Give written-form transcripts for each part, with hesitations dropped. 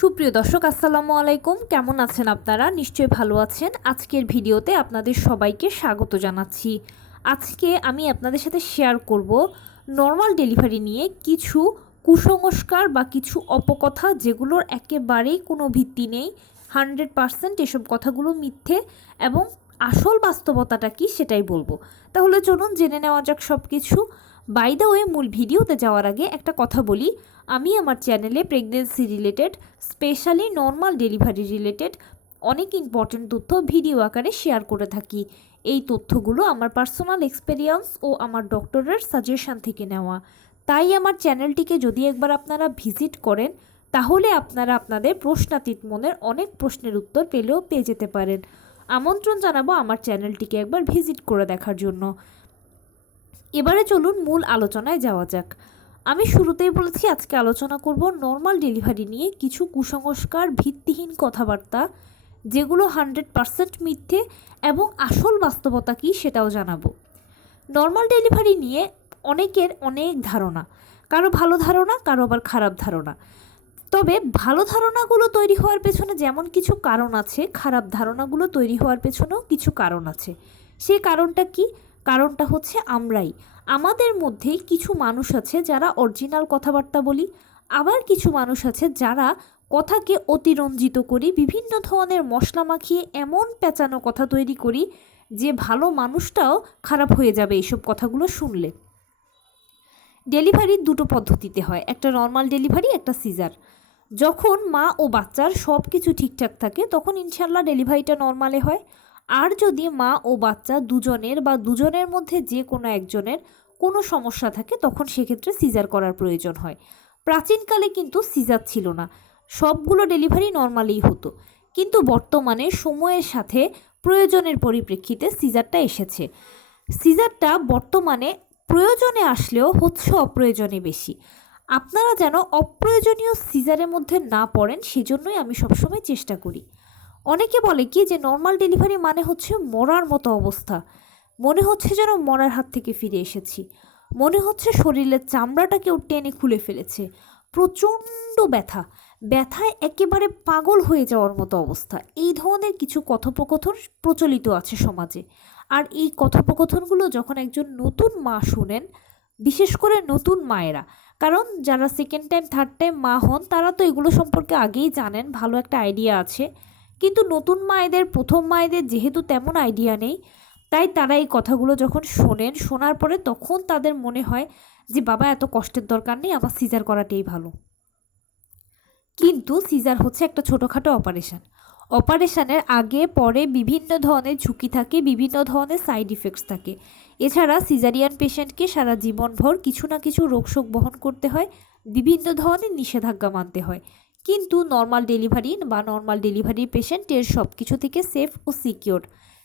সুপ্রিয় দর্শক আসসালামু আলাইকুম, কেমন আছেন আপনারা? নিশ্চয়ই ভালো আছেন। আজকের ভিডিওতে আপনাদের সবাইকে স্বাগত জানাচ্ছি। আজকে আমি আপনাদের সাথে শেয়ার করব নর্মাল ডেলিভারি নিয়ে কিছু কুসংস্কার বা কিছু অপকথা, যেগুলোর একেবারেই কোনো ভিত্তি নেই। 100% এসব কথাগুলো মিথ্যে এবং আসল বাস্তবতাটা কি সেটাই বলবো। তাহলে চলুন জেনে নেওয়া যাক সব কিছু। বাই দ্য ওয়ে, মূল ভিডিওতে যাওয়ার আগে একটা কথা বলি, আমি আমার চ্যানেলে pregnancy related, specially normal delivery related অনেক ইম্পর্টেন্ট তথ্য ভিডিও আকারে শেয়ার করে থাকি। এই তথ্যগুলো আমার পার্সোনাল এক্সপেরিয়েন্স ও আমার ডক্টরের সাজেশন থেকে নেওয়া। তাই আমার চ্যানেলটিকে যদি একবার আপনারা ভিজিট করেন, তাহলে আপনারা আপনাদের প্রশ্নাতীত মনের অনেক প্রশ্নের উত্তর পেয়ে যেতে পারেন। আমন্ত্রণ জানাবো আমার চ্যানেলটিকে একবার ভিজিট করে দেখার জন্য। এবারে চলুন মূল আলোচনায় যাওয়া যাক। আমি শুরুতেই বলেছি আজকে আলোচনা করব নর্মাল ডেলিভারি নিয়ে কিছু কুসংস্কার, ভিত্তিহীন কথাবার্তা, যেগুলো 100% মিথ্যে এবং আসল বাস্তবতা কী সেটাও জানাবো। নর্মাল ডেলিভারি নিয়ে অনেকের অনেক ধারণা, কারো ভালো ধারণা, কারো আবার খারাপ ধারণা। তবে ভালো ধারণাগুলো তৈরি হওয়ার পেছনে যেমন কিছু কারণ আছে, খারাপ ধারণাগুলো তৈরি হওয়ার পেছনেও কিছু কারণ আছে। সেই কারণটা কি? কারণটা হচ্ছে আমাদের মধ্যেই কিছু মানুষ আছে যারা অরিজিনাল কথাবার্তা বলি, আবার কিছু মানুষ আছে যারা কথাকে অতিরঞ্জিত করি, বিভিন্ন ধরনের মশলা মাখিয়ে এমন পেঁচানো কথা তৈরি করি যে ভালো মানুষটাও খারাপ হয়ে যাবে এইসব কথাগুলো শুনলে। ডেলিভারি দুটো পদ্ধতিতে হয়, একটা নর্মাল ডেলিভারি, একটা সিজার। যখন মা ও বাচ্চার সব কিছু ঠিকঠাক থাকে তখন ইনশাল্লাহ ডেলিভারিটা নর্মালে হয়। আর যদি মা ও বাচ্চা দুজনের বা দুজনের মধ্যে যে কোনো একজনের কোনো সমস্যা থাকে তখন সেক্ষেত্রে সিজার করার প্রয়োজন হয়। প্রাচীনকালে কিন্তু সিজার ছিল না, সবগুলো ডেলিভারি নর্মালেই হতো। কিন্তু বর্তমানে সময়ের সাথে প্রয়োজনের পরিপ্রেক্ষিতে সিজারটা এসেছে। সিজারটা বর্তমানে প্রয়োজনে আসলেও হচ্ছে অপ্রয়োজনে বেশি। আপনারা যেন অপ্রয়োজনীয় সিজারের মধ্যে না পড়েন, সেজন্যই আমি সবসময় চেষ্টা করি। অনেকে বলে কি যে নর্মাল ডেলিভারি মানে হচ্ছে মরার মতো অবস্থা, মনে হচ্ছে যেন মরার হাত থেকে ফিরে এসেছি, মনে হচ্ছে শরীরের চামড়াটা কেউ টেনে খুলে ফেলেছে, প্রচণ্ড ব্যথা, ব্যথায় একেবারে পাগল হয়ে যাওয়ার মতো অবস্থা। এই ধরনের কিছু কথোপকথন প্রচলিত আছে সমাজে। আর এই কথোপকথনগুলো যখন একজন নতুন মা শুনেন, বিশেষ করে নতুন মায়েরা, কারণ যারা সেকেন্ড টাইম থার্ড টাইম মা হন তারা তো এগুলো সম্পর্কে আগেই জানেন, ভালো একটা আইডিয়া আছে। কিন্তু নতুন মায়েদের, প্রথম মায়েদের যেহেতু তেমন আইডিয়া নেই, তাই তারা এই কথাগুলো যখন শোনেন, শোনার পরে তখন তাদের মনে হয় যে বাবা এত কষ্টের দরকার নেই, আমার সিজার করাটাই ভালো। কিন্তু সিজার হচ্ছে একটা ছোটোখাটো অপারেশন। অপারেশনের আগে পরে বিভিন্ন ধরনের ঝুঁকি থাকে, বিভিন্ন ধরনের সাইড ইফেক্টস থাকে। এছাড়া সিজারিয়ান পেশেন্টকে সারা জীবনভর কিছু না কিছু রোগশোক বহন করতে হয়, বিভিন্ন ধরনের নিষেধাজ্ঞা মানতে হয়। কিন্তু নর্মাল ডেলিভারি বা নর্মাল ডেলিভারি পেশেন্টের সব কিছু থেকে সেফ ও সিকিওর।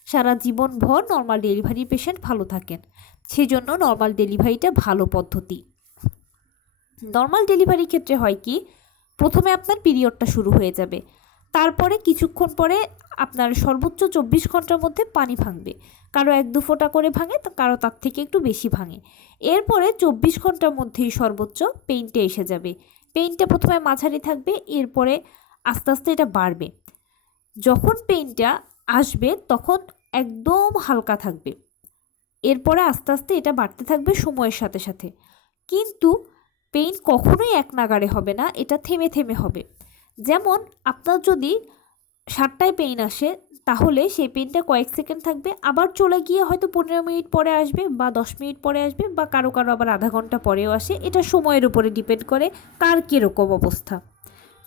সারা জীবনভর নর্মাল ডেলিভারি পেশেন্ট ভালো থাকেন, সেজন্য নর্মাল ডেলিভারিটা ভালো পদ্ধতি। নর্মাল ডেলিভারির ক্ষেত্রে হয় কি, প্রথমে আপনার পিরিয়ডটা শুরু হয়ে যাবে, তারপরে কিছুক্ষণ পরে আপনার সর্বোচ্চ 24 ঘন্টার মধ্যে পানি ভাঙবে। কারো 1-2 ফোঁটা করে ভাঙে, তো কারো তার থেকে একটু বেশি ভাঙে। এরপরে 24 ঘন্টার মধ্যেই সর্বোচ্চ পেইনটা এসে যাবে। পেইনটা প্রথমে মাঝারি থাকবে, এরপরে আস্তে আস্তে এটা বাড়বে। যখন পেইনটা আসবে তখন একদম হালকা থাকবে, এরপরে আস্তে আস্তে এটা বাড়তে থাকবে সময়ের সাথে সাথে। কিন্তু পেইন কখনোই এক নাগাড়ে হবে না, এটা থেমে থেমে হবে। যেমন আপনার যদি 7টায় পেইন আসে, তাহলে সেই পেইনটা কয়েক সেকেন্ড থাকবে, আবার চলে গিয়ে হয়তো 15 মিনিট পরে আসবে বা 10 মিনিট পরে আসবে, বা কারো কারো আবার আধা ঘন্টা পরেও আসে। এটা সময়ের উপরে ডিপেন্ড করে কার কীরকম অবস্থা।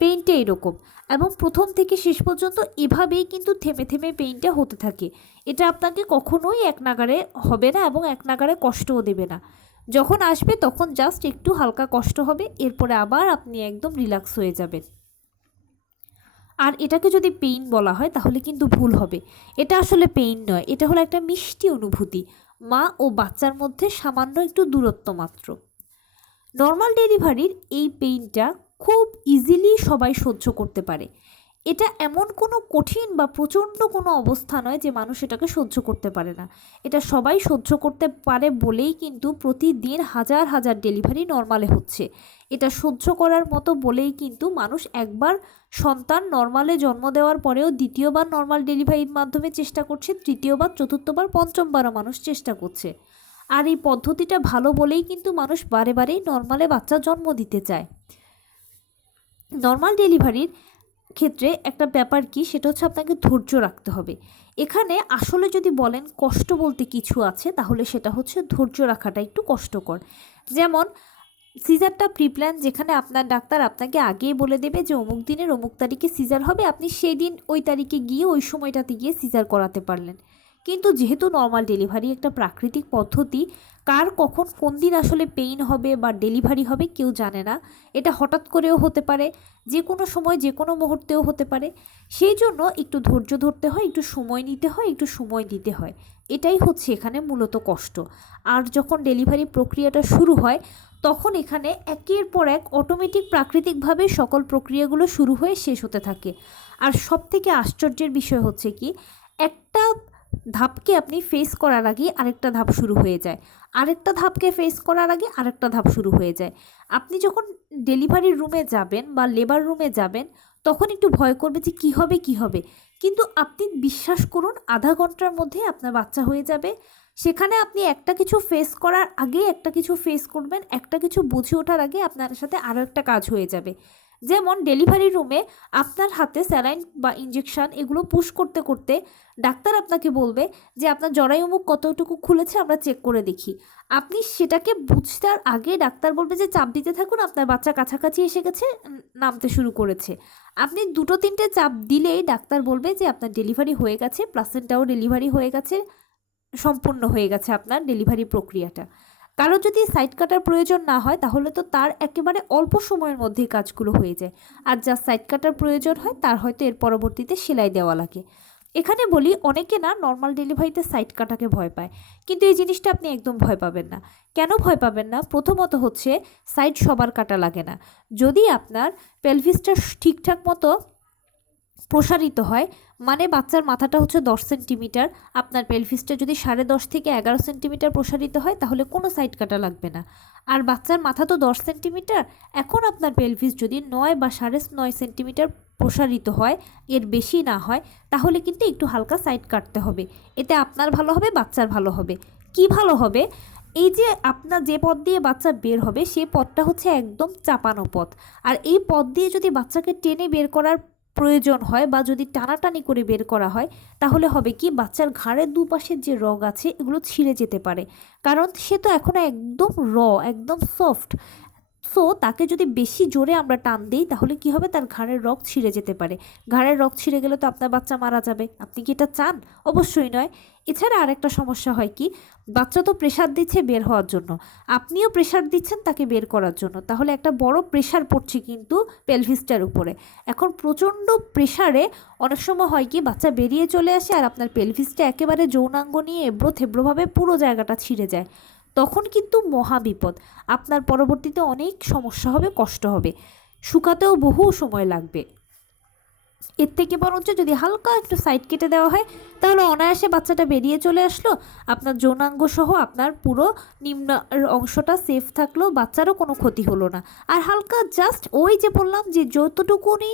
পেইনটা এরকম, এবং প্রথম থেকে শেষ পর্যন্ত এভাবেই কিন্তু থেমে থেমে পেইনটা হতে থাকে। এটা আপনাকে কখনোই এক নাগাড়ে হবে না এবং এক নাগাড়ে কষ্টও দেবে না। যখন আসবে তখন জাস্ট একটু হালকা কষ্ট হবে, এরপরে আবার আপনি একদম রিল্যাক্স হয়ে যাবেন। আর এটাকে যদি পেইন বলা হয় তাহলে কিন্তু ভুল হবে। এটা আসলে পেইন নয়, এটা হলো একটা মিষ্টি অনুভূতি, মা ও বাচ্চার মধ্যে সামান্য একটু দূরত্ব মাত্র। নর্মাল ডেলিভারির এই পেইনটা খুব ইজিলি সবাই সহ্য করতে পারে। এটা এমন কোনো কঠিন বা প্রচণ্ড কোনো অবস্থা নয় যে মানুষ এটাকে সহ্য করতে পারে না। এটা সবাই সহ্য করতে পারে বলেই কিন্তু প্রতিদিন হাজার হাজার ডেলিভারি নর্মালে হচ্ছে। এটা সহ্য করার মতো বলেই কিন্তু মানুষ একবার সন্তান নর্মালে জন্ম দেওয়ার পরেও দ্বিতীয়বার নর্মাল ডেলিভারির মাধ্যমে চেষ্টা করছে, তৃতীয়বার, চতুর্থবার, পঞ্চমবারও মানুষ চেষ্টা করছে। আর এই পদ্ধতিটা ভালো বলেই কিন্তু মানুষ বারে বারেই নর্মালে বাচ্চা জন্ম দিতে চায়। নর্মাল ডেলিভারির ক্ষেত্রে একটা ব্যাপার কি, সেটা হচ্ছে আপনাকে ধৈর্য রাখতে হবে। এখানে আসলে যদি বলেন কষ্ট বলতে কিছু আছে, তাহলে সেটা হচ্ছে ধৈর্য রাখাটা একটু কষ্টকর। যেমন সিজারটা প্রিপ্ল্যান, যেখানে আপনার ডাক্তার আপনাকে আগেই বলে দেবে যে অমুক দিনের অমুক তারিখে সিজার হবে, আপনি সেই দিন ওই তারিখে গিয়ে ওই সময়টাতে গিয়ে সিজার করাতে পারলেন। কিন্তু যেহেতু নর্মাল ডেলিভারি একটা প্রাকৃতিক পদ্ধতি, কার কখন কোন দিন আসলে পেইন হবে বা ডেলিভারি হবে কেউ জানে না। এটা হঠাৎ করেও হতে পারে, যে কোনো সময় যে কোনো মুহূর্তেও হতে পারে। সেই জন্য একটু ধৈর্য ধরতে হয়, একটু সময় নিতে হয়, একটু সময় দিতে হয়। এটাই হচ্ছে এখানে মূলত কষ্ট। আর যখন ডেলিভারি প্রক্রিয়াটা শুরু হয়, তখন এখানে একের পর এক অটোমেটিক প্রাকৃতিকভাবে সকল প্রক্রিয়াগুলো শুরু হয়ে শেষ হতে থাকে। আর সবথেকে আশ্চর্যের বিষয় হচ্ছে কি, একটা ধাপকে আপনি ফেস করার আগে আরেকটা ধাপ শুরু হয়ে যায়, আরেকটা ধাপকে ফেস করার আগে আরেকটা ধাপ শুরু হয়ে যায়। আপনি যখন ডেলিভারি রুমে যাবেন বা লেবার রুমে যাবেন, তখন একটু ভয় করবে যে কী হবে কী হবে, কিন্তু আপনি বিশ্বাস করুন আধা ঘন্টার মধ্যে আপনার বাচ্চা হয়ে যাবে। সেখানে আপনি একটা কিছু ফেস করার আগে একটা কিছু ফেস করবেন, একটা কিছু বুঝে ওঠার আগে আপনার সাথে আরও একটা কাজ হয়ে যাবে। যেমন ডেলিভারি রুমে আপনার হাতে স্যালাইন বা ইঞ্জেকশন এগুলো পুশ করতে করতে ডাক্তার আপনাকে বলবে যে আপনার জরায়ুমুখ কতটুকু খুলেছে আমরা চেক করে দেখি। আপনি সেটাকে বুঝতে আগে ডাক্তার বলবে যে চাপ দিতে থাকুন, আপনার বাচ্চা কাছাকাছি এসে গেছে, নামতে শুরু করেছে। আপনি দুটো তিনটে চাপ দিলেই ডাক্তার বলবে যে আপনার ডেলিভারি হয়ে গেছে, প্লাসেন্টাও ডেলিভারি হয়ে গেছে, সম্পূর্ণ হয়ে গেছে আপনার ডেলিভারি প্রক্রিয়াটা। কারো যদি সাইড কাটার প্রয়োজন না হয়, তাহলে তো তার একেবারে অল্প সময়ের মধ্যেই কাজগুলো হয়ে যায়। আর যা সাইড কাটার প্রয়োজন হয় তার হয়তো এর পরবর্তীতে সেলাই দেওয়া লাগে। এখানে বলি, অনেকে না নর্মাল ডেলিভারিতে সাইড কাটাকে ভয় পায়, কিন্তু এই জিনিসটা আপনি একদম ভয় পাবেন না। কেন ভয় পাবেন না? প্রথমত হচ্ছে সাইড সবার কাটা লাগে না। যদি আপনার পেলভিসটা ঠিকঠাক মতো প্রসারিত হয়, মানে বাচ্চার মাথাটা হচ্ছে 10 সেন্টিমিটার, আপনার পেলভিসটা যদি 10.5 থেকে 11 সেন্টিমিটার প্রসারিত হয়, তাহলে কোনো সাইড কাটা লাগবে না। আর বাচ্চার মাথা তো 10 সেন্টিমিটার, এখন আপনার পেলভিস যদি 9 বা 9.5 সেন্টিমিটার প্রসারিত হয়, এর বেশি না হয়, তাহলে কিন্তু একটু হালকা সাইড কাটতে হবে। এতে আপনার ভালো হবে, বাচ্চার ভালো হবে। কি ভালো হবে? এই যে আপনার যে পথ দিয়ে বাচ্চা বের হবে, সেই পথটা হচ্ছে একদম চাপানো পথ। আর এই পথ দিয়ে যদি বাচ্চাকে টেনে বের করার প্রয়োজন হয় বা যদি টানাটানি করে বের করা হয়, তাহলে হবে কি, বাচ্চার ঘাড়ের দুপাশের যে রগ আছে এগুলো ছিঁড়ে যেতে পারে। কারণ সে তো এখনও একদম একদম সফট। সো তাকে যদি বেশি জোরে আমরা টান দিই, তাহলে কি হবে, তার ঘাড়ের রগ ছিঁড়ে যেতে পারে। ঘাড়ের রগ ছিঁড়ে গেলে তো আপনার বাচ্চা মারা যাবে। আপনি কি এটা চান? অবশ্যই নয়। এছাড়া আরেকটা সমস্যা হয় কি, বাচ্চা তো প্রেশার দিচ্ছে বের হওয়ার জন্য, আপনিও প্রেশার দিচ্ছেন তাকে বের করার জন্য, তাহলে একটা বড় প্রেশার পড়ছে কিন্তু পেলভিসটার উপরে। এখন প্রচণ্ড প্রেশারে অনেক সময় হয় কি, বাচ্চা বেরিয়ে চলে আসে আর আপনার পেলভিসটা একেবারে যৌনাঙ্গ নিয়ে এবড়ো থেবড়োভাবে পুরো জায়গাটা ছিঁড়ে যায়। তখন কিন্তু মহা বিপদ। আপনার পরবর্তীতে অনেক সমস্যা হবে, কষ্ট হবে, শুকাতেও বহু সময় লাগবে। এর থেকে বরঞ্চ যদি হালকা একটু সাইড কেটে দেওয়া হয়, তাহলে অনায়াসে বাচ্চাটা বেরিয়ে চলে আসলো, আপনার যৌনাঙ্গ সহ আপনার পুরো নিম্ন অংশটা সেফ থাকলো, বাচ্চারও কোনো ক্ষতি হলো না। আর হালকা জাস্ট ওই যে বললাম যে যতটুকুনি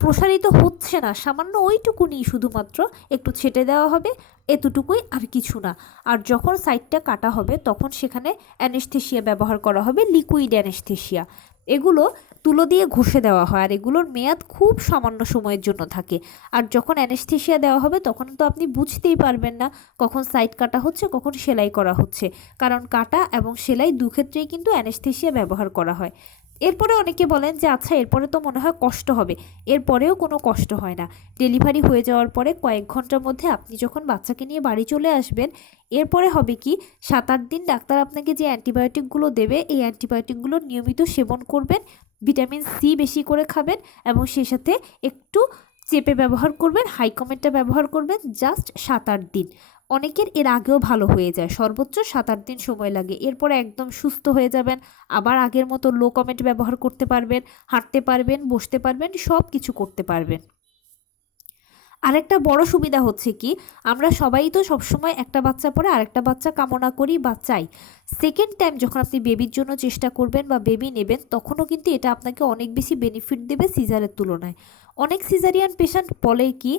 প্রসারিত হচ্ছে না, সামান্য ওইটুকুনি শুধুমাত্র একটু ছেটে দেওয়া হবে, এতটুকুই, আর কিছু না। আর যখন সাইডটা কাটা হবে, তখন সেখানে অ্যানেস্থেশিয়া ব্যবহার করা হবে, লিকুইড অ্যানেস্থেশিয়া। এগুলো তুলো দিয়ে ঘষে দেওয়া হয়, আর এগুলোর মেয়াদ খুব সামান্য সময়ের জন্য থাকে। আর যখন অ্যানেস্থেশিয়া দেওয়া হবে, তখন তো আপনি বুঝতেই পারবেন না কখন সাইড কাটা হচ্ছে, কখন সেলাই করা হচ্ছে, কারণ কাটা এবং সেলাই দুক্ষেত্রেই কিন্তু অ্যানেস্থেশিয়া ব্যবহার করা হয়। এরপরে অনেকে বলেন যে আচ্ছা এরপরে তো মনে হয় কষ্ট হবে। এরপরেও কোনো কষ্ট হয় না। ডেলিভারি হয়ে যাওয়ার পরে কয়েক ঘন্টার মধ্যে আপনি যখন বাচ্চাকে নিয়ে বাড়ি চলে আসবেন, এরপরে হবে কি, 7-8 দিন ডাক্তার আপনাকে যে অ্যান্টিবায়োটিকগুলো দেবে, এই অ্যান্টিবায়োটিকগুলো নিয়মিত সেবন করবেন, ভিটামিন সি বেশি করে খাবেন, এবং সেই সাথে একটু চেপে ব্যবহার করবেন, হাইকমেটটা ব্যবহার করবেন, জাস্ট 7-8 দিন। অনেকের এর আগেও ভালো হয়ে যায়, সর্বোচ্চ 7-8 দিন সময় লাগে। এরপরে একদম সুস্থ হয়ে যাবেন, আবার আগের মতো লো কমেন্ট ব্যবহার করতে পারবেন, হাঁটতে পারবেন, বসতে পারবেন, সব কিছু করতে পারবেন। আরেকটা বড় সুবিধা হচ্ছে কি, আমরা সবাই তো সবসময় একটা বাচ্চা পরে আরেকটা বাচ্চা কামনা করি বা চাই। সেকেন্ড টাইম যখন আপনি বেবির জন্য চেষ্টা করবেন বা বেবি নেবেন, তখনও কিন্তু এটা আপনাকে অনেক বেশি বেনিফিট দেবে সিজারের তুলনায়। অনেক সিজারিয়ান পেশেন্ট বলে কি,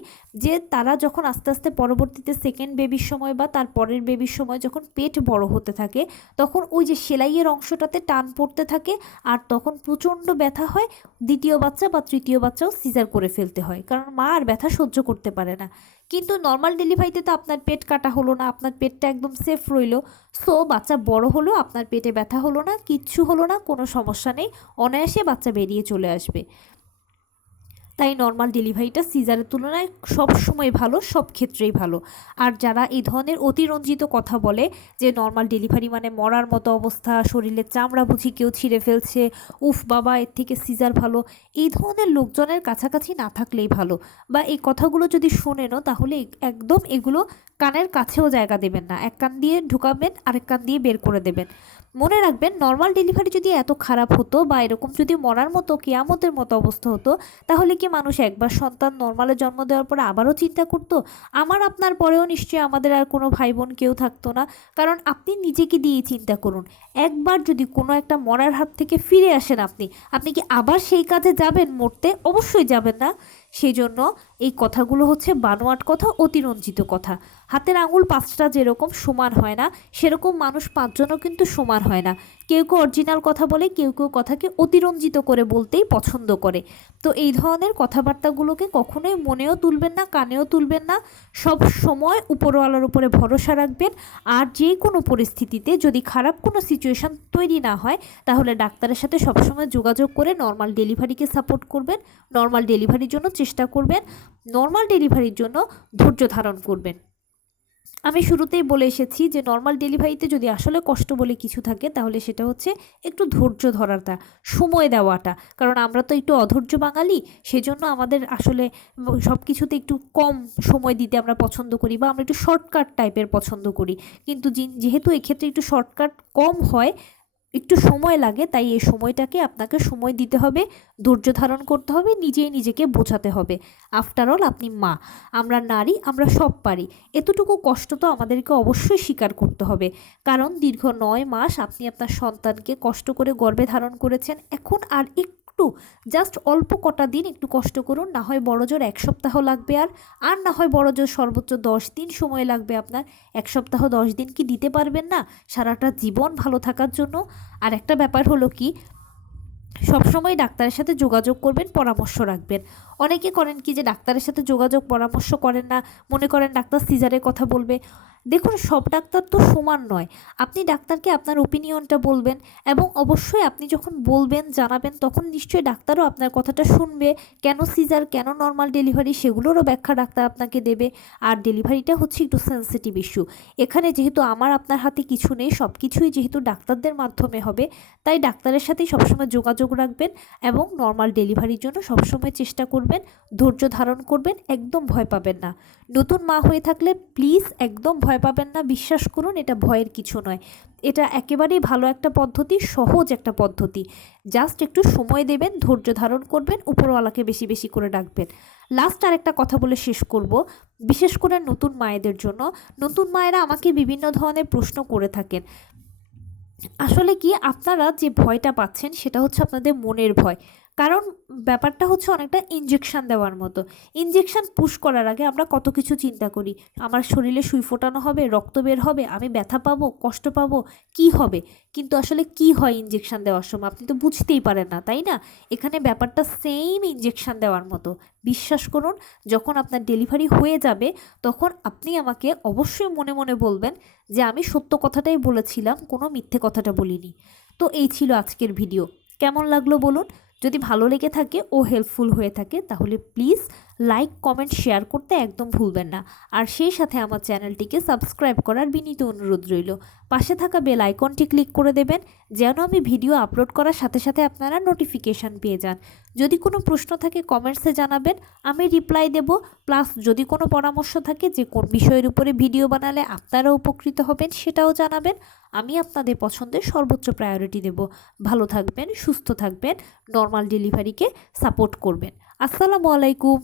যে তারা যখন আস্তে আস্তে পরবর্তীতে সেকেন্ড বেবির সময় বা তার পরের বেবির সময় যখন পেট বড় হতে থাকে, তখন ওই যে সেলাইয়ের অংশটাতে টান পড়তে থাকে, আর তখন প্রচণ্ড ব্যথা হয়। দ্বিতীয় বাচ্চা বা তৃতীয় বাচ্চাও সিজার করে ফেলতে হয়, কারণ মা আর ব্যথা সহ্য করতে পারে না। কিন্তু নর্মাল ডেলিভারিতে তো আপনার পেট কাটা হলো না, আপনার পেটটা একদম সেফ রইলো। সো বাচ্চা বড় হলো, আপনার পেটে ব্যথা হলো না, কিচ্ছু হলো না, কোনো সমস্যা নেই, অনায়াসে বাচ্চা বেরিয়ে চলে আসবে। তাই নর্মাল ডেলিভারিটা সিজারের তুলনায় সব সময় ভালো, সব ক্ষেত্রেই ভালো। আর যারা এই ধরনের অতিরঞ্জিত কথা বলে যে নর্মাল ডেলিভারি মানে মরার মতো অবস্থা, শরীরের চামড়া বুঝি কেউ ছিঁড়ে ফেলছে, উফ বাবা এর থেকে সিজার ভালো, এই ধরনের লোকজনের কাছাকাছি না থাকলেই ভালো। বা এই কথাগুলো যদি শোনেনও, তাহলে একদম এগুলো কানের কাছেও জায়গা দেবেন না, এক কান দিয়ে ঢুকাবেন আরেক কান দিয়ে বের করে দেবেন। মনে রাখবেন, নর্মাল ডেলিভারি যদি এত খারাপ হতো বা এরকম যদি মরার মতো কিয়ামতের মতো অবস্থা হতো, তাহলে কি মানুষ একবার সন্তান নর্মালে জন্ম দেওয়ার পরে আবারও চিন্তা করতো? আমার আপনার পরেও নিশ্চয়ই আমাদের আর কোনো ভাই বোন কেউ থাকতো না। কারণ আপনি নিজেকে দিয়ে চিন্তা করুন, একবার যদি কোনো একটা মরার হাত থেকে ফিরে আসেন আপনি, আপনি কি আবার সেই কাজে যাবেন মরতে? অবশ্যই যাবেন না। সেই জন্য এই কথাগুলো হচ্ছে বানোয়াট কথা, অতিরঞ্জিত কথা। হাতের আঙুল পাঁচটা যেরকম সমান হয় না, সেরকম মানুষ পাঁচজনও কিন্তু সমান হয় না। কেউ কেউ অরিজিনাল কথা বলে, কেউ কেউ কথাকে অতিরঞ্জিত করে বলতেই পছন্দ করে। তো এই ধরনের কথাবার্তাগুলোকে কখনোই মনেও তুলবেন না, কানেও তুলবেন না। সব সময় উপরওয়ালার উপরে ভরসা রাখবেন। আর যে কোনো পরিস্থিতিতে যদি খারাপ কোনো সিচুয়েশান তৈরি না হয়, তাহলে ডাক্তারের সাথে সবসময় যোগাযোগ করে নর্মাল ডেলিভারিকে সাপোর্ট করবেন, নর্মাল ডেলিভারির জন্য চেষ্টা করবেন, নর্মাল ডেলিভারির জন্য ধৈর্য ধারণ করবেন। আমি শুরুতেই বলে এসেছি যে নর্মাল ডেলিভারিতে যদি আসলে কষ্ট বলে কিছু থাকে, তাহলে সেটা হচ্ছে একটু ধৈর্য ধরাটা, সময় দেওয়াটা। কারণ আমরা তো একটু অধৈর্য বাঙালি, সেজন্য আমাদের আসলে সব কিছুতে একটু কম সময় দিতে আমরা পছন্দ করি, বা আমরা একটু শর্টকাট টাইপের পছন্দ করি। কিন্তু যেহেতু এক্ষেত্রে একটু শর্টকাট কম হয়, একটু সময় লাগে, তাই এই সময়টাকে আপনাকে সময় দিতে হবে, ধৈর্য ধারণ করতে হবে, নিজেই নিজেকে বোঝাতে হবে। আফটার অল আপনি মা, আমরা নারী, আমরা সব পারি। এতটুকু কষ্ট তো আমাদেরকে অবশ্যই স্বীকার করতে হবে। কারণ দীর্ঘ 9 মাস আপনি আপনার সন্তানকে কষ্ট করে গর্ভে ধারণ করেছেন। এখন আর একটু জাস্ট অল্প কটা দিন একটু কষ্ট করুন, না হয় বড়জোর 1 সপ্তাহ লাগবে, আর না হয় বড়জোর সর্বোচ্চ 10 দিন সময় লাগবে আপনার। 1 সপ্তাহ 10 দিন কি দিতে পারবেন না সারাটা জীবন ভালো থাকার জন্য? আর একটা ব্যাপার হলো কি, সবসময় ডাক্তারের সাথে যোগাযোগ করবেন, পরামর্শ রাখবেন। অনেকে করেন কি, যে ডাক্তারের সাথে যোগাযোগ পরামর্শ করেন না, মনে করেন ডাক্তার সিজারের কথা বলবে। দেখুন, সব ডাক্তার তো সমান নয়। আপনি ডাক্তারকে আপনার ওপিনিয়নটা বলবেন, এবং অবশ্যই আপনি যখন বলবেন জানাবেন, তখন নিশ্চয়ই ডাক্তারও আপনার কথাটা শুনবে। কেন সিজার, কেন নর্মাল ডেলিভারি, সেগুলোরও ব্যাখ্যা ডাক্তার আপনাকে দেবে। আর ডেলিভারিটা হচ্ছে একটু সেন্সিটিভ ইস্যু। এখানে যেহেতু আমার আপনার হাতে কিছু নেই, সব কিছুই যেহেতু ডাক্তারদের মাধ্যমে হবে, তাই ডাক্তারের সাথেই সবসময় যোগাযোগ রাখবেন, এবং নর্মাল ডেলিভারির জন্য সবসময় চেষ্টা করবেন, ধৈর্য ধারণ করবেন, একদম ভয় পাবেন না। নতুন মা হয়ে থাকলে প্লিজ একদম ভয় পাবেন না, বিশ্বাস করুন, এটা ভয়ের কিছু নয়। এটা একেবারেই ভালো একটা পদ্ধতি, সহজ একটা পদ্ধতি। জাস্ট একটু সময় দেবেন, ধৈর্য ধারণ করবেন, উপরওয়ালাকে বেশি বেশি করে ডাকবেন। লাস্ট আর একটা কথা বলে শেষ করব, বিশেষ করে নতুন মায়েদের জন্য। নতুন মায়েরা আমাকে বিভিন্ন ধরনের প্রশ্ন করে থাকেন। আসলে কি, আপনারা যে ভয়টা পাচ্ছেন সেটা হচ্ছে আপনাদের মনের ভয়। কারণ ব্যাপারটা হচ্ছে অনেকটা ইনজেকশন দেওয়ার মতো। ইনজেকশন পুশ করার আগে আমরা কত কিছু চিন্তা করি। আমার শরীরে সুই ফোটানো হবে, রক্ত বের হবে, আমি ব্যথা পাবো, কষ্ট পাবো, কি হবে। কিন্তু আসলে কি হয় ইনজেকশন দেওয়ার সময় আপনি তো বুঝতেই পারেন না, তাই না? এখানে ব্যাপারটা সেম ইনজেকশন দেওয়ার মতো। বিশ্বাস করুন, যখন আপনার ডেলিভারি হয়ে যাবে, তখন আপনি আমাকে অবশ্যই মনে মনে বলবেন যে আমি সত্য কথাটাই বলেছিলাম, কোনো মিথ্যে কথাটা বলিনি। তো এই ছিল আজকের ভিডিও। কেমন লাগলো বলুন? যদি ভালো লেগে থাকে ও হেল্পফুল হয়ে থাকে, তাহলে প্লিজ লাইক, কমেন্ট, শেয়ার করতে একদম ভুলবেন না। আর সেই সাথে আমার চ্যানেলটিকে সাবস্ক্রাইব করার বিনীত অনুরোধ রইল। পাশে থাকা বেল আইকনটি ক্লিক করে দেবেন, যেন আমি ভিডিও আপলোড করার সাথে সাথে আপনারা নোটিফিকেশান পেয়ে যান। যদি কোনো প্রশ্ন থাকে কমেন্টসে জানাবেন, আমি রিপ্লাই দেব। প্লাস যদি কোনো পরামর্শ থাকে যে কোন বিষয়ের উপরে ভিডিও বানালে আপনারা উপকৃত হবেন, সেটাও জানাবেন। আমি আপনাদের পছন্দের সর্বোচ্চ প্রায়োরিটি দেব। ভালো থাকবেন, সুস্থ থাকবেন, নর্মাল ডেলিভারিকে সাপোর্ট করবেন। আসসালামু আলাইকুম।